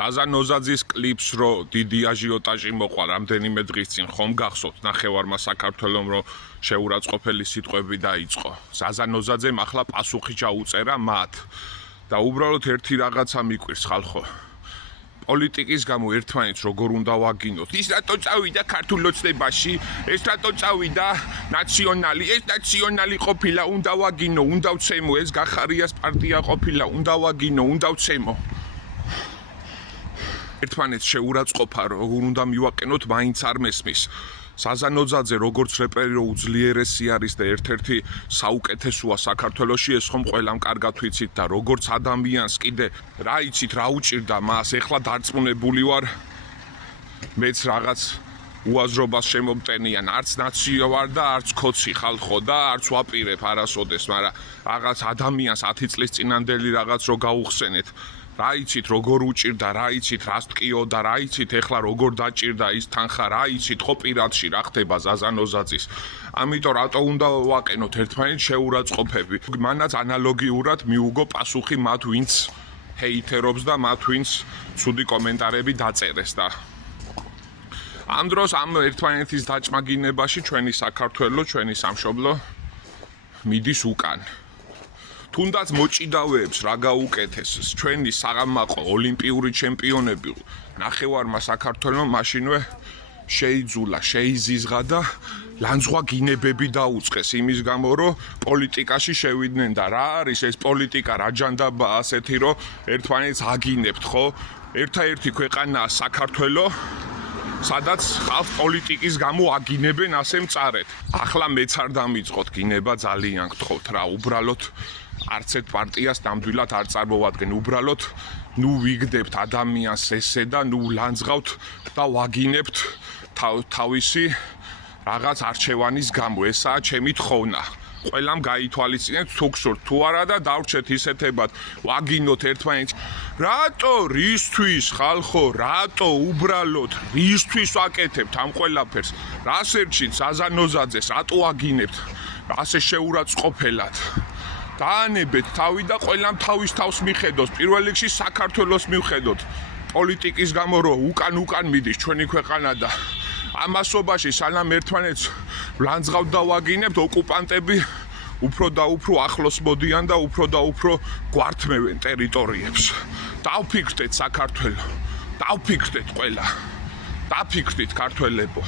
ზაზანოზაძის კლიპს რო დიდი აჟიოტაჟი მოყვა რამდენიმე დღის წინ ხომ გახსოვთ ნახევარმა საქართველომ რო შეურაცხყოფელი სიტყვები დაიწყო ზაზანოზაძემ ახლა პასუხი ჩაუწერა მათ და უბრალოდ ერთი რაღაცა მიკვირს ხალხო პოლიტიკის გამო ერთმანეთს როგორ უნდა ვაგინოთ ის რატო წავიდა ქართულ ოცნებაში ეს რატო წავიდა ნაციონალი ეს ნაციონალი ყოფილა უნდა ვაგინო უნდა ვცემო ეს გახარიას პარტია ყოფილა უნდა ვაგინო უნდა ვცემო ერთმანეთს შეურაცხყოფა როგორ უნდა მივაყენოთ მაინც არ მესმის ზაზანოზაძე როგორც რეპერი რო უძლიერესი არის და ერთ-ერთი საუკეთესოა საქართველოში ეს ხომ ყველამ კარგად ვიცით და როგორც ადამიანს კიდე რა იცით რა უჭირდა მას ეხლა დარწმუნებული ვარ მეც რაღაც უაზრობას შემომტენიან არც ნაციო ვარ და არც ქოცი ხალხო და არც ვაპირებ არასოდეს მაგრამ რაღაც ადამიანს 10 წლის წინანდელი რაღაც რო გაუხსენეთ რა იცით როგორ უჭირდა რა იცით რას ტყიოდა რა იცით ეხლა როგორ დაჭირდა ის თანხა რა იცით ხო პირადში რა ხდება ზაზანოზაძის ამიტომ რატო უნდა ვაყენოთ ერთმანეთს შეურაცხყოფები მანაც ანალოგიურად მიუგო პასუხი მათ ვინც ჰეითერობს და მათ ვინც ცუდი კომენტარები დაწერეს და ამ დროს ამ ერთმანეთის დაჭმაგინებაში ჩვენი საქართველო ჩვენი სამშობლო მიდის უკან თუნდაც მოჭიდავეებს რა გაუკეთეს ჩვენი საღამაყო ოლიმპიური ჩემპიონები ნახევარმა საქართველოს მაშინვე შეიძულა შეიზიზღა და ლანძღვა გინებები დაუწყეს იმის გამო რომ პოლიტიკაში შევიდნენ და რა არის ეს პოლიტიკა რა ჯანდაბა ასეთი რომ ერთმანეთს აგინებთ ხო ერთადერთი ქვეყანაა საქართველოს სადაც ხალხს პოლიტიკის გამო აგინებენ ასე მწარეთ ახლა მეც არ დამიწყოთ გინება ძალიან გთხოვთ რა უბრალოდ არც ერთ პარტიას ნამდვილად არ წარმოვადგენ უბრალოდ ნუ ვიგდებთ ადამიანს ესე და ნუ ლანძღავთ და ვაგინებთ თავისი რაღაც არჩევანის გამო ესაა ჩემი თხოვნა ყველამ გაითვალისწინეთ თუ გსურთ თუ არა და დავრჩეთ ისეთებად ვაგინოთ ერთმანეთს რატო რისთვის ხალხო რატო უბრალოდ რისთვის ვაკეთებთ ამ ყველაფერს რას ერჩით ზაზანოზაძეს რატო ვაგინებთ ასე შეურაცხყოფელად დაანებეთ თავი და ყველამ თავის თავს მიხედოს პირველ რიგში საქართველოს მივხედოთ პოლიტიკის გამო რომ უკან მიდის ჩვენი ქვეყანა და ამასობაში სანამ ერთმანეთს ლანძღავთ და ვაგინებთ ოკუპანტები უფრო და უფრო ახლოს მოდიან და უფრო გვართმევენ ტერიტორიებს დავფიქრდეთ საქართველო დავფიქრდეთ ყველა დაფიქრდით ქართველებო